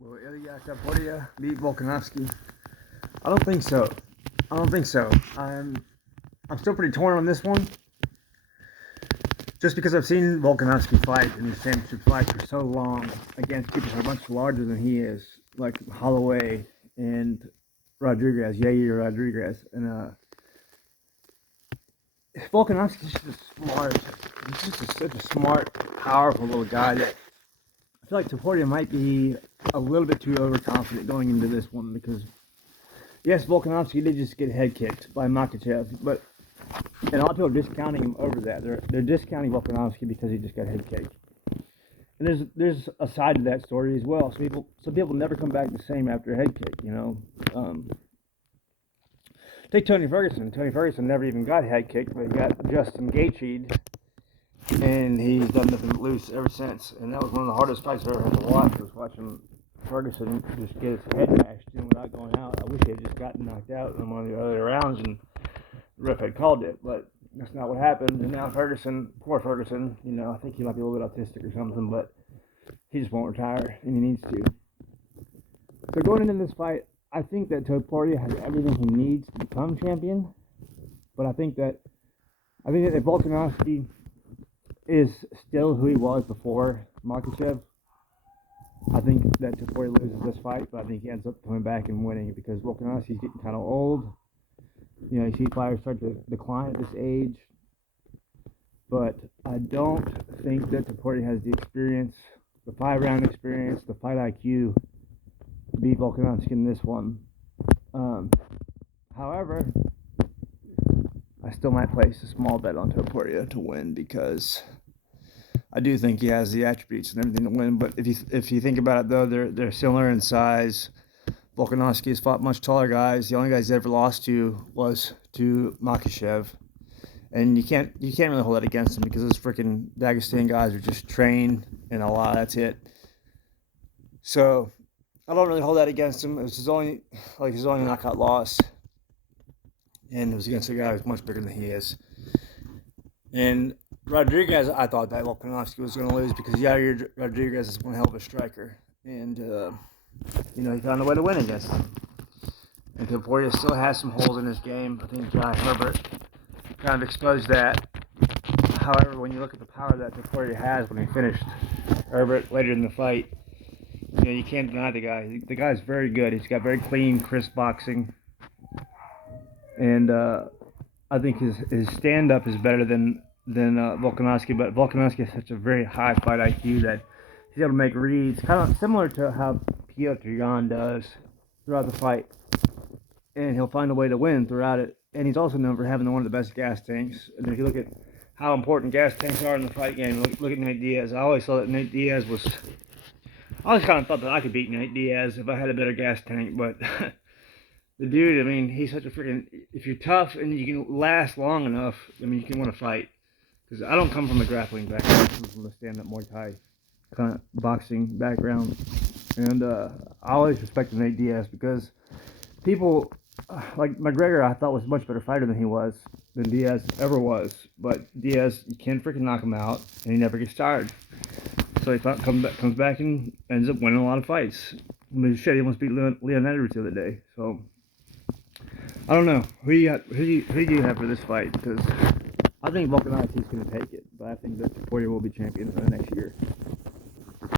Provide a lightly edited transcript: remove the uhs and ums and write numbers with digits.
Will Topuria beat Volkanovski? I don't think so. I don't think so. I'm still pretty torn on this one, just because I've seen Volkanovski fight in these championship fights for so long against people who are much larger than he is, like Holloway and Rodriguez, Yair Rodriguez, and Volkanovski's just a smart. He's just such a smart, powerful little guy that I feel like Topuria might be a little bit too overconfident going into this one because, yes, Volkanovski did just get head kicked by Makhachev, but and a lot of people are discounting him over that. They're discounting Volkanovski because he just got head kicked. And there's a side to that story as well. Some people never come back the same after a head kick. Take Tony Ferguson. Tony Ferguson never even got head kicked, but he got Justin Gaethje'd, and he's done nothing but lose ever since. And that was one of the hardest fights I ever had to watch. Was watching Ferguson just get his head bashed in without going out. I wish he had just gotten knocked out in one of the earlier rounds and the ref had called it, but that's not what happened. And now Ferguson, poor Ferguson, I think he might be a little bit autistic or something, but he just won't retire, and he needs to. So going into this fight, I think that Topuria has everything he needs to become champion, but I think that if Volkanovski is still who he was before Makhachev, I think that Topuria loses this fight, but I think he ends up coming back and winning because Volkanovski's getting kind of old. You see fighters start to decline at this age, but I don't think that Topuria has the experience, the 5-round experience, the fight IQ to beat Volkanovski in this one. However, I still might place a small bet on Topuria to win because I do think he has the attributes and everything to win. But if you think about it, though, they're similar in size. Volkanovski has fought much taller guys. The only guys he ever lost to was to Makhachev, and you can't really hold that against him because those freaking Dagestan guys are just trained and a lot. That's it. So I don't really hold that against him. It was his only knockout loss, and it was against a guy who's much bigger than he is. And Rodriguez, I thought that Volkanovski was going to lose because Yair Rodriguez is one hell of a striker, and he found a way to win against him. And Topuria still has some holes in his game. I think Herbert kind of exposed that. However, when you look at the power that Topuria has when he finished Herbert later in the fight, you can't deny the guy. The guy's very good. He's got very clean, crisp boxing. And I think his stand-up is better than Volkanovski, but Volkanovski has such a very high fight IQ that he's able to make reads, kind of similar to how Piotr Jan does throughout the fight. And he'll find a way to win throughout it. And he's also known for having one of the best gas tanks. And if you look at how important gas tanks are in the fight game, look at Nate Diaz. I always thought that Nate Diaz was... I always kind of thought that I could beat Nate Diaz if I had a better gas tank. But the dude, he's such a freaking... If you're tough and you can last long enough, you can win a fight. Because I don't come from a grappling background. I come from a stand-up Muay Thai kind of boxing background. And I always respected Nate Diaz because people... like McGregor, I thought was a much better fighter than Diaz ever was. But Diaz, you can't freaking knock him out, and he never gets tired. So he comes back and ends up winning a lot of fights. Shit, he almost beat Leon Edwards the other day. So I don't know who do you have for this fight? Because I think Volkanovski is going to take it, but I think that Topuria will be champion for the next year.